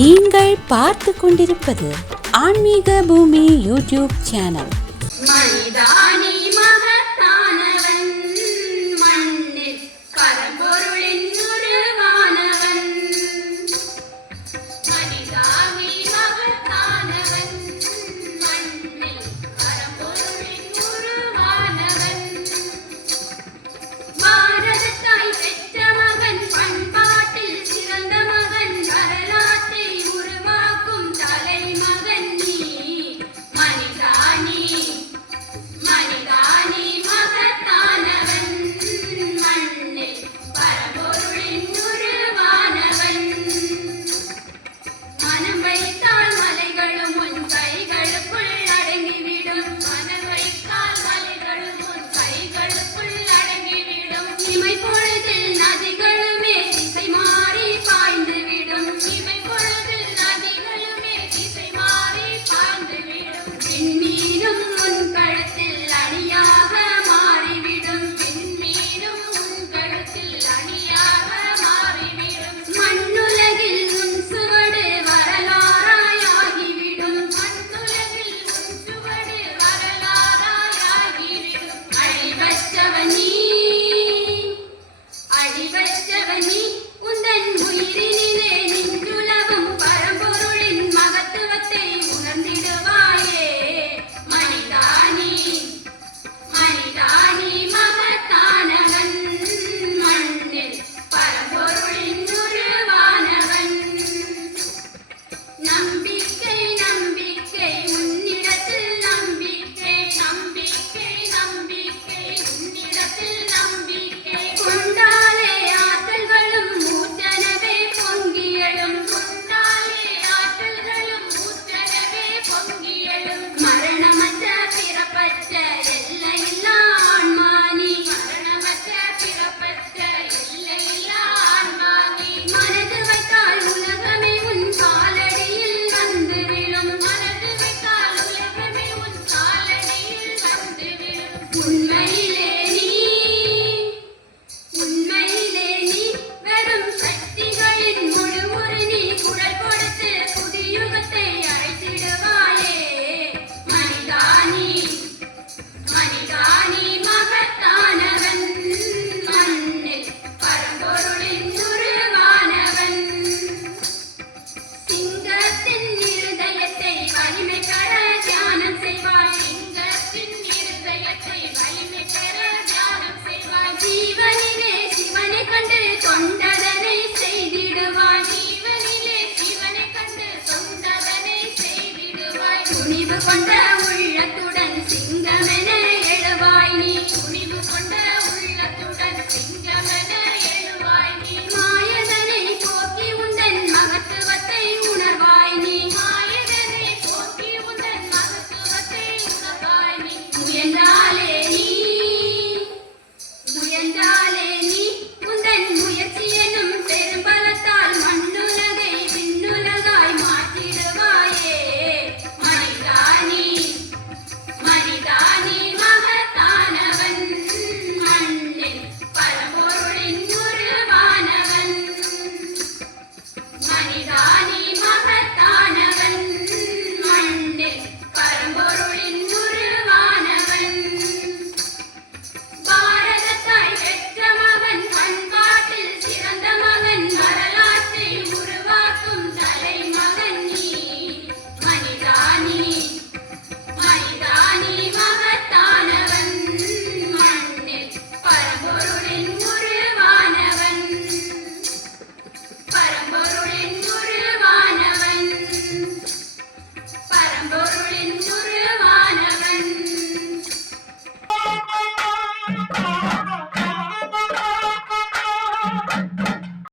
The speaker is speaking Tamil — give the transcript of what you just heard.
நீங்கள் பார்த்து கொண்டிருப்பது ஆன்மீக பூமி யூடியூப் சேனல். மனிதானி மகத்தானவன், மண்ணில் பரம்பொருளின் உருவானவன். மனிதானி மகத்தானவன், மண்ணில் பரம்பொருளின் உருவானவன். பாரதத்தாய் பெற்ற மகன், பண்பாட்டில் சிறந்த மகன், வரலாற்றை உருவாக்கும் தலைமகன் நீ. மனிதானி மனிதானி மகத்தானவன், மண்ணில் பரம்பொருளின் உருவானவன். மனம் வைத்தால் மலைகளும் உன் கைகளுக்குள் அடங்கிவிடும். மனம் வைத்தால் மலைகளும் உன் கைகளுக்குள் அடங்கிவிடும். இமை பொழுதில் நதிகளுமே திசை மாறி பாய்ந்துவிடும். இமை பொழுதில் நதிகளுமே திசை மாறி பாய்ந்துவிடும். விண்மீனும் உன் கழுத்தில் அணியாக மாறிவிடும். விண்மீனும் உன் கழுத்தில் அணியாக மாறிவிடும். மண்ணுலகில் உன் சுவடு வரலாறாயாகிவிடும். மண்ணுலகில் உன் சுவடு வரலாறாயாகிவிடும். அழிவற்றவன் நீ, அழிவற்றவன் நீ. உந்தன் உயிரினிலே நின்றுலவும் பரம்பொருளின் மகத்துவத்தை உணர்ந்திடுவாயே. மனிதானி மனிதானி மகத்தானவன், மண்ணில் பரம்பொருளின் உருவானவன். நம்பிக்கை நம்பிக்கை உன்னிடத்தில் நம்பிக்கை, நம்பிக்கை நம்பிக்கை உன்னிடத்தில் நம்பிக்கை. கொண்டாலே ஆற்றல்களும் ஊற்றனவே பொங்கியலும். கொண்டாலே ஆற்றல்களும் ஊற்றனவே பொங்கியலும். மரணமற்ற பிறப்பற்ற எல்லையில்லா ஆன்மானி. மரணமற்ற பிறப்பற்ற எல்லையில்லா ஆன்மானி. மனது வைத்தால் உலகமே உன் காலடியில் வந்து விழும். மனது வைத்தால் உலகமே உன் காலடியில் வந்து விழும். உண்மையிலே நீ, உண்மையிலே நீ வெறும் சக்திகளின் முழுமுறை நீ. குரல் கொடுத்து புதியுகத்தை அழைத்திடுவாயே. மனிதானி மனிதானி மகத்தானவன், மண்ணில் பரம்பொருளின் உருவானவன். சிங்கத்தின் இருதயத்தை வலிமை பெற தியானம் செய்வாய். சிங்கத்தின் இருதயத்தை வலிமை பெற தியானம் செய்வாய். ஜீவனிலே சிவனை கண்டு தொண்டதனை செய்திடுவாய். ஜீவனிலே சிவனை கண்டு தொண்டதனை செய்திடுவாய். துணிவு கொண்ட உள்ளத்துடன் சிங்கமென எழுவாய் நீ. துணிவு கொண்ட உள்ளத்துடன் சிங்கமென எழுவாய் நீ. மாயதனை போக்கி உந்தன் மகத்துவத்தை உணர்வாய் நீ. மாயதனை போக்கி உந்தன் மகத்துவத்தை உணர்வாய் நீ. முயன்றாலே நீ, முயன்றாலே நீ. உந்தன் முயற்சி எனும் பெரும்பலத்தால் மண்ணுலகை விண்ணுலகாய் மாற்றிடுவாயே. மனிதானி மனிதானி மகத்தானவன், மண்ணில் பரம்பொருளின் உருவானவன். மனிதானி